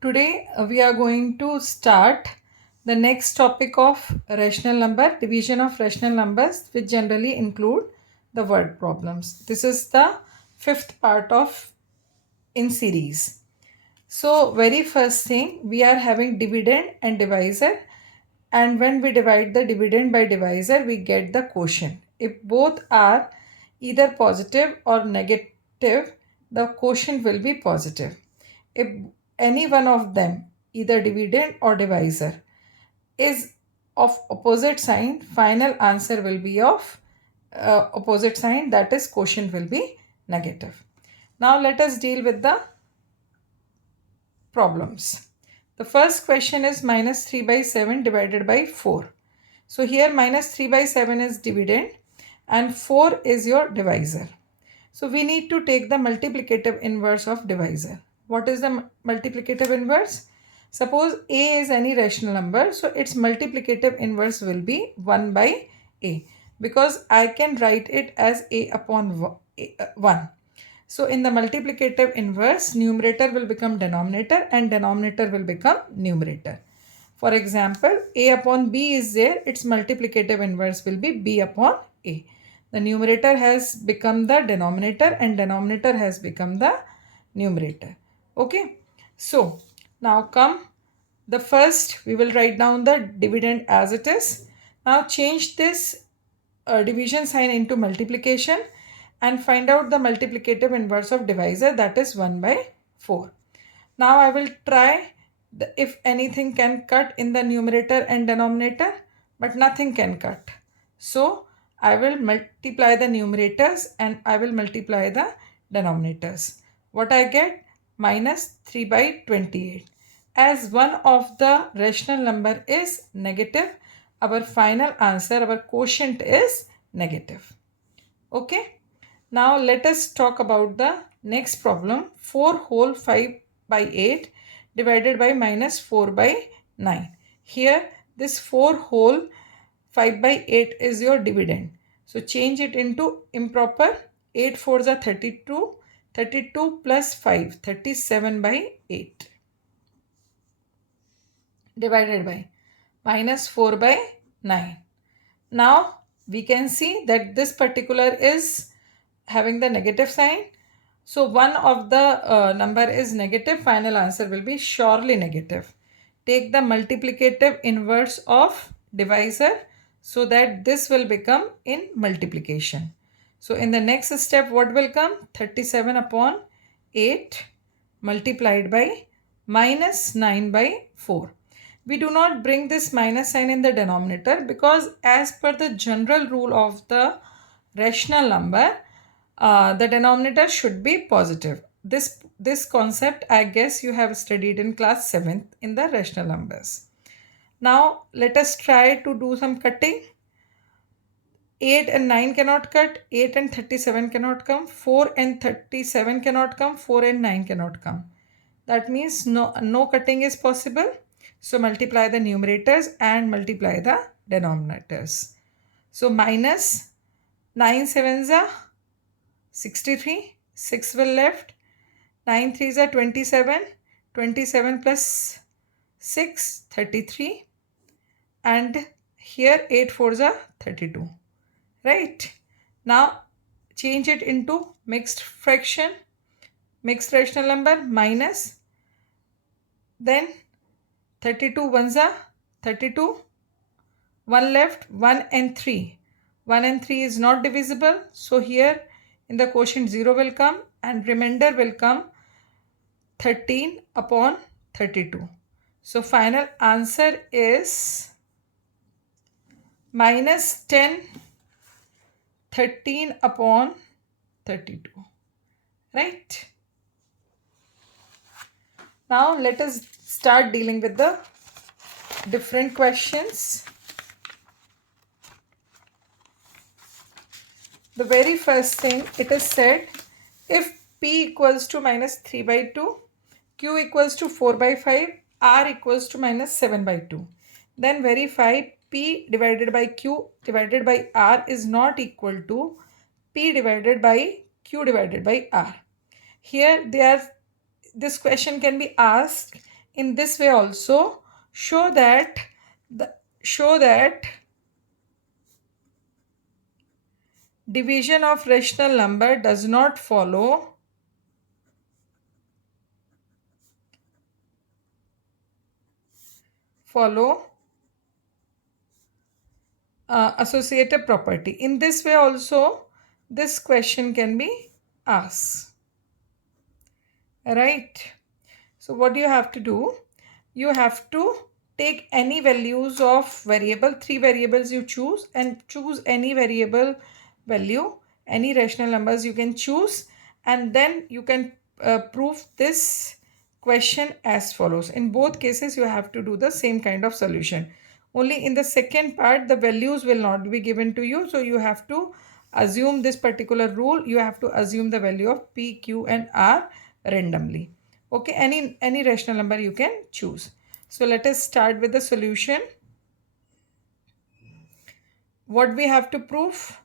Today we are going to start the next topic of rational number, division of rational numbers, which generally include the word problems. This is the fifth part of in series. So very first thing, we are having dividend and divisor, and when we divide the dividend by divisor we get the quotient. If both are either positive or negative, the quotient will be positive. If any one of them, either dividend or divisor, is of opposite sign, final answer will be of opposite sign, that is quotient will be negative. Now let us deal with the problems. The first question is minus 3 by 7 divided by 4. So here minus 3 by 7 is dividend and 4 is your divisor. So we need to take the multiplicative inverse of divisor. What is the multiplicative inverse? Suppose a is any rational number, so its multiplicative inverse will be 1 by a, because I can write it as a upon 1. So in the multiplicative inverse, numerator will become denominator and denominator will become numerator. For example, a upon b is there, its multiplicative inverse will be b upon a. The numerator has become the denominator and denominator has become the numerator. Okay. So now come the first, we will write down the dividend as it is. Now change this division sign into multiplication and find out the multiplicative inverse of divisor, that is 1 by 4. Now I will try if anything can cut in the numerator and denominator, but nothing can cut. So I will multiply the numerators and I will multiply the denominators. What I get? Minus 3 by 28. As one of the rational number is negative, our final answer, our quotient is negative. Okay. Now let us talk about the next problem. 4 whole 5 by 8 divided by minus 4 by 9. Here this 4 whole 5 by 8 is your dividend. So change it into improper. 8 4s are 32. 32 plus 5, 37 by 8 divided by minus 4 by 9. Now we can see that this particular is having the negative sign. So one of the number is negative, final answer will be surely negative. Take the multiplicative inverse of divisor so that this will become in multiplication. So in the next step, what will come? 37 upon 8 multiplied by minus 9 by 4. We do not bring this minus sign in the denominator because as per the general rule of the rational number, the denominator should be positive. This concept I guess you have studied in class 7th in the rational numbers. Now let us try to do some cutting. 8 and 9 cannot cut, 8 and 37 cannot come, 4 and 37 cannot come, 4 and 9 cannot come. That means no cutting is possible. So multiply the numerators and multiply the denominators. So minus 9 sevens are 63, 6 will left, 9 threes are 27, 27 plus 6, 33, and here 8 fours are 32. Right? Now change it into mixed fraction, mixed rational number, minus, then 32 ones are 32, 1 left, 1 and 3. 1 and 3 is not divisible, so here in the quotient 0 will come and remainder will come 13 upon 32. So final answer is minus 10, 13 upon 32. Right? Now let us start dealing with the different questions. The very first thing, it is said if P equals to minus 3 by 2, Q equals to 4 by 5, R equals to minus 7 by 2, then verify P divided by Q divided by R is not equal to P divided by Q divided by R. Here this question can be asked in this way also, show that the show that division of rational number does not follow associative property. In this way also, this question can be asked, right? So what do you have to do? You have to take any values of variable, three variables you choose, and choose any variable value, any rational numbers you can choose, and then you can prove this question as follows. In both cases, you have to do the same kind of solution. Only in the second part, the values will not be given to you, so you have to assume this particular rule. You have to assume the value of p, q, and r randomly. Okay, any rational number you can choose. So let us start with the solution. What we have to prove?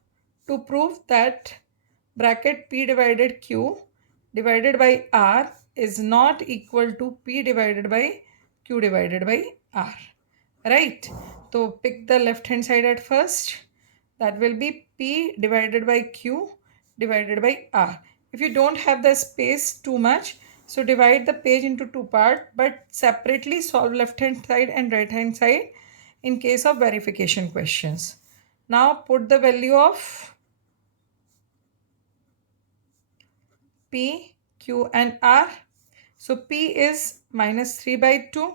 To prove that bracket p divided q divided by r is not equal to p divided by q divided by r. Right? So pick the left hand side at first. That will be p divided by q divided by r. If you don't have the space too much, so divide the page into two parts, but separately solve left hand side and right hand side in case of verification questions. Now put the value of p, q, and r. So p is minus 3 by 2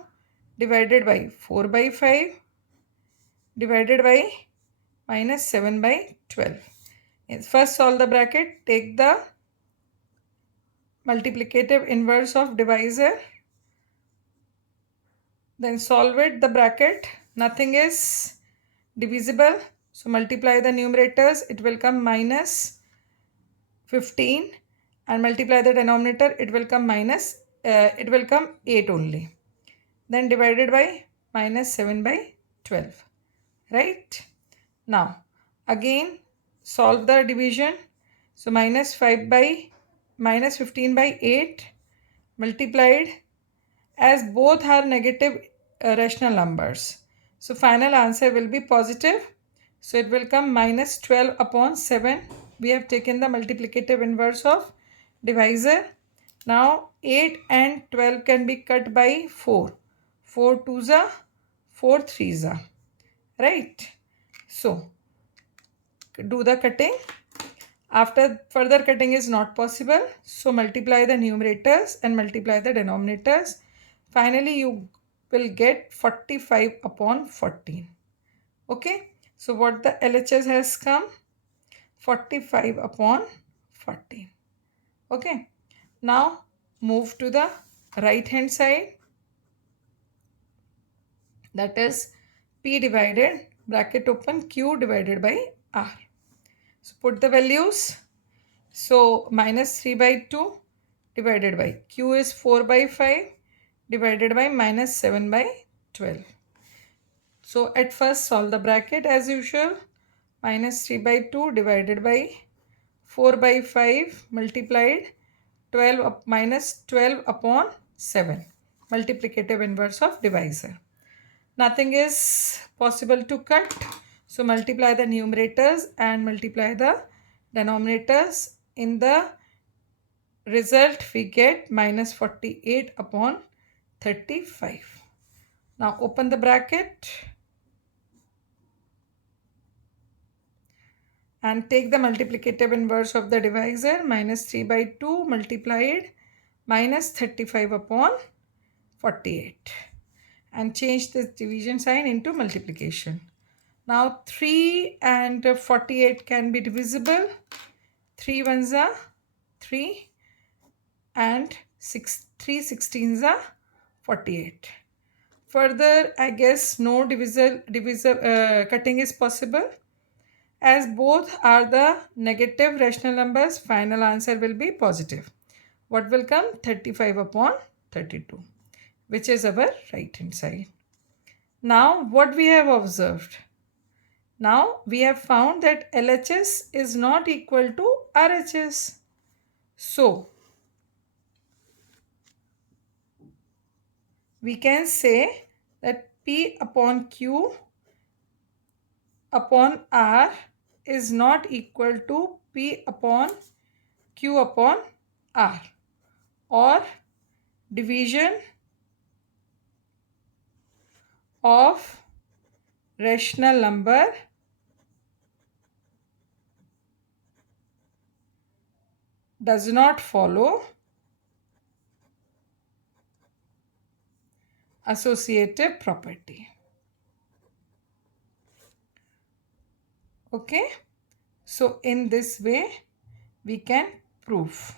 divided by 4 by 5 divided by minus 7 by 12. First solve the bracket, take the multiplicative inverse of divisor, then solve it, the bracket, nothing is divisible, so multiply the numerators, it will come minus 15, and multiply the denominator, it will come 8 only, then divided by minus 7 by 12, right? Now again solve the division, so minus 5 by minus 15 by 8 multiplied, as both are negative rational numbers, so final answer will be positive, so it will come minus 12 upon 7. We have taken the multiplicative inverse of divisor. Now 8 and 12 can be cut by 4. 4 2s are 4 3s are, right? So do the cutting. After further cutting is not possible, so multiply the numerators and multiply the denominators. Finally, you will get 45 upon 14. Okay, so what the LHS has come? 45 upon 14. Okay, now move to the right hand side, that is p divided bracket open q divided by r. So put the values. So minus 3 by 2 divided by q is 4 by 5 divided by minus 7 by 12. So at first solve the bracket as usual. Minus 3 by 2 divided by 4 by 5 multiplied 12 upon 7. Multiplicative inverse of divisor. Nothing is possible to cut. So multiply the numerators and multiply the denominators. In the result we get minus 48 upon 35. Now open the bracket and take the multiplicative inverse of the divisor. Minus 3 by 2 multiplied minus 35 upon 48, and change this division sign into multiplication. Now 3 and 48 can be divisible. 3 ones are 3 and 3 16s are 48. Further, I guess no cutting is possible. As both are the negative rational numbers, final answer will be positive. What will come? 35 upon 32, which is our right hand side. Now, what we have observed? Now, we have found that LHS is not equal to RHS. So, we can say that P upon Q upon R is not equal to P upon Q upon R, or division of rational number does not follow associative property. Okay, so in this way we can prove,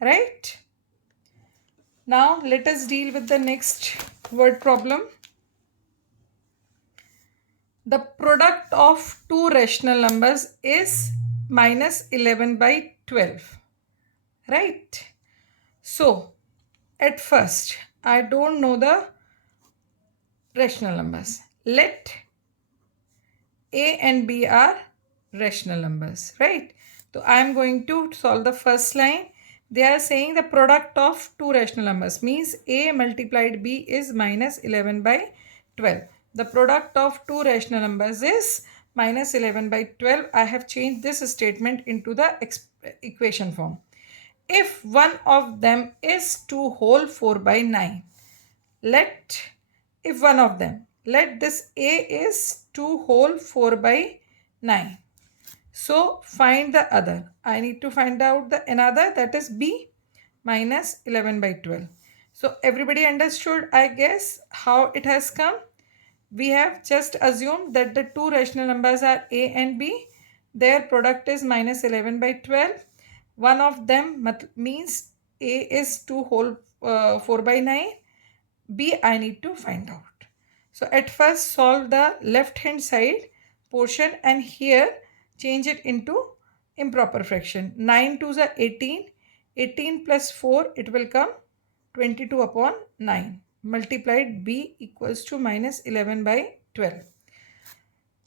right? Now let us deal with the next word problem. The product of two rational numbers is minus 11 by 12, right? So at first I don't know the rational numbers. Let A and B are rational numbers, right? So I am going to solve the first line. They are saying the product of two rational numbers means A multiplied B is minus 11 by 12. The product of two rational numbers is minus 11 by 12. I have changed this statement into the equation form. If one of them is 2 whole 4 by 9, let, if one of them, let this A is 2 whole 4 by 9. So find the other. I need to find out the another, that is B, minus 11 by 12. So everybody understood, I guess, how it has come. We have just assumed that the two rational numbers are A and B. Their product is minus 11 by 12. One of them means A is 2 whole 4 by 9. B I need to find out. So at first solve the left hand side portion and here change it into improper fraction. 9 to the 18. 18 plus 4, it will come 22 upon 9 multiplied B equals to minus 11 by 12.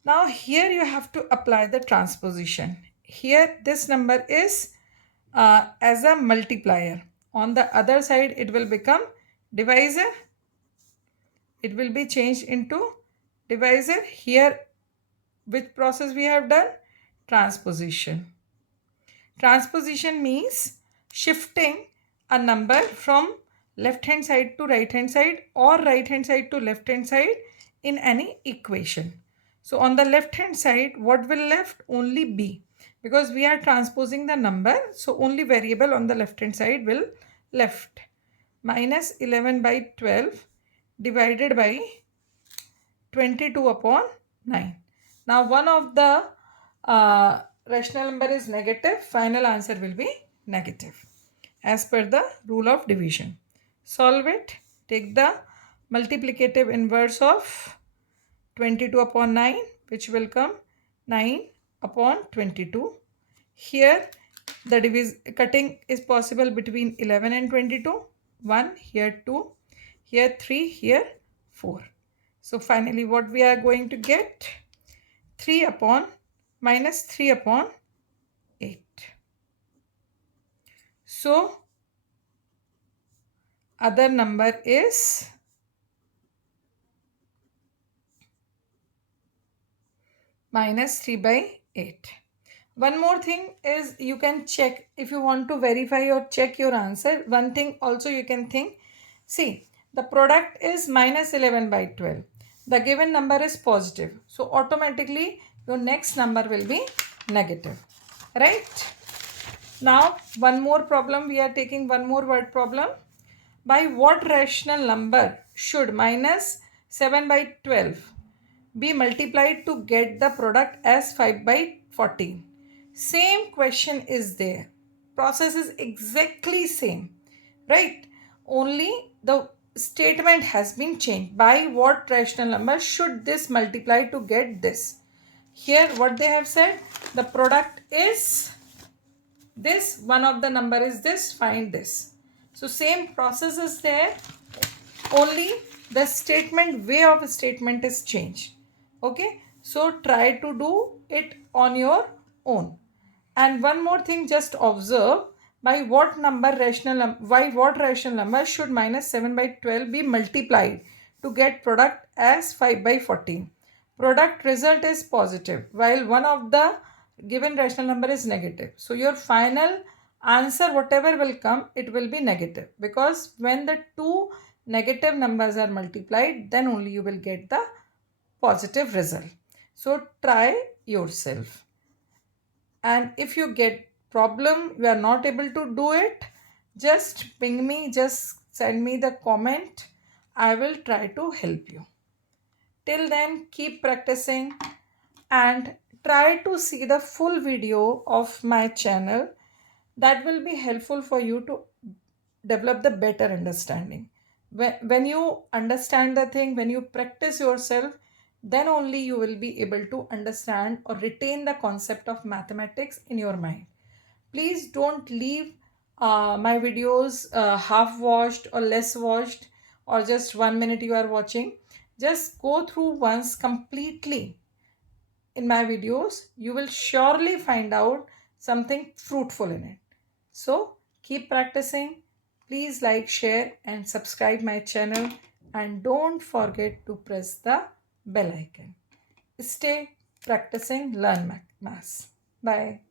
Now here you have to apply the transposition. Here this number is as a multiplier. On the other side it will become divisor. It will be changed into divisor. Here which process we have done? Transposition. Transposition means shifting a number from left hand side to right hand side or right hand side to left hand side in any equation. So on the left hand side, what will left? Only B, because we are transposing the number, so only variable on the left hand side will left. Minus 11 by 12 divided by 22 upon 9. Now one of the rational number is negative, final answer will be negative as per the rule of division. Solve it. Take the multiplicative inverse of 22 upon 9, which will come 9 upon 22. Here the cutting is possible between 11 and 22. 1, here 2, here 3, here 4. So finally what we are going to get? 3 upon minus 3 upon 8. So other number is minus 3 by 8. One more thing is you can check if you want to verify or check your answer. One thing also you can think. See, the product is minus 11 by 12. The given number is positive. So automatically your next number will be negative. Right? Now one more problem. We are taking one more word problem. By what rational number should minus 7 by 12 be multiplied to get the product as 5 by 14? Same question is there. Process is exactly same, right? Only the statement has been changed. By what rational number should this multiply to get this? Here what they have said, the product is this, one of the number is this, find this. So same process is there, only the statement, way of statement is changed. Okay, so try to do it on your own. And one more thing, just observe, By what rational number should minus 7 by 12 be multiplied to get product as 5 by 14? Product result is positive while one of the given rational number is negative. So your final answer, whatever will come, it will be negative, because when the two negative numbers are multiplied, then only you will get the positive result. So try yourself, and if you get problem, you are not able to do it, just ping me, just send me the comment. I will try to help you. Till then, keep practicing and try to see the full video of my channel. That will be helpful for you to develop the better understanding. When you understand the thing, when you practice yourself, then only you will be able to understand or retain the concept of mathematics in your mind. Please don't leave my videos half watched or less watched, or just 1 minute you are watching. Just go through once completely in my videos. You will surely find out something fruitful in it. So keep practicing. Please like, share, and subscribe my channel. And don't forget to press the bell icon. Stay practicing, learn maths. Bye.